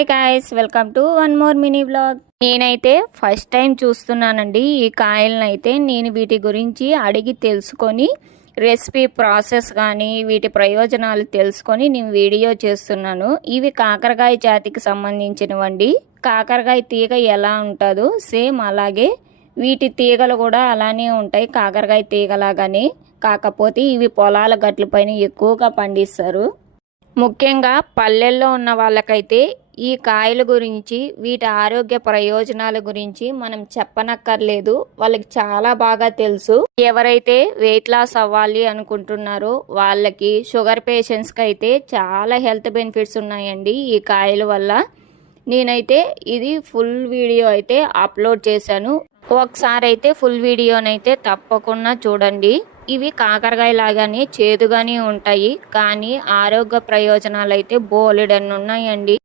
Hi guys, welcome to one more mini vlog. నేనైతే first time చూస్తున్నానండి ఈ కాయలను. అయితే నేను వీటి గురించి అడిగి తెలుసుకొని రెసిపీ ప్రాసెస్ కానీ వీటి ప్రయోజనాలు తెలుసుకొని నేను వీడియో చేస్తున్నాను. ఇవి కాకరకాయ జాతికి సంబంధించినవండి. కాకరకాయ తీగ ఎలా ఉంటుందో సేమ్ అలాగే వీటి తీగలు కూడా అలానే ఉంటాయి, కాకరకాయ తీగలాగానే. కాకపోతే ఇవి పొలాల గట్ల పైన ఎక్కువగా పండిస్తారు. ముఖ్యంగా పల్లెల్లో ఉన్న వాళ్ళకైతే ఈ కాయల గురించి వీటి ఆరోగ్య ప్రయోజనాల గురించి మనం చెప్పనక్కర్లేదు, వాళ్ళకి చాలా బాగా తెలుసు. ఎవరైతే వెయిట్ లాస్ అవ్వాలి అనుకుంటున్నారో వాళ్ళకి, షుగర్ పేషెంట్స్కి అయితే చాలా హెల్త్ బెనిఫిట్స్ ఉన్నాయండి ఈ కాయల వల్ల. నేనైతే ఇది ఫుల్ వీడియో అయితే అప్లోడ్ చేశాను, ఒకసారి అయితే ఫుల్ వీడియోనైతే తప్పకుండా చూడండి. ఇవి కాకరకాయ లాగానే చేదుగానే ఉంటాయి, కానీ ఆరోగ్య ప్రయోజనాలు అయితే బోలెడన్ని ఉన్నాయండి.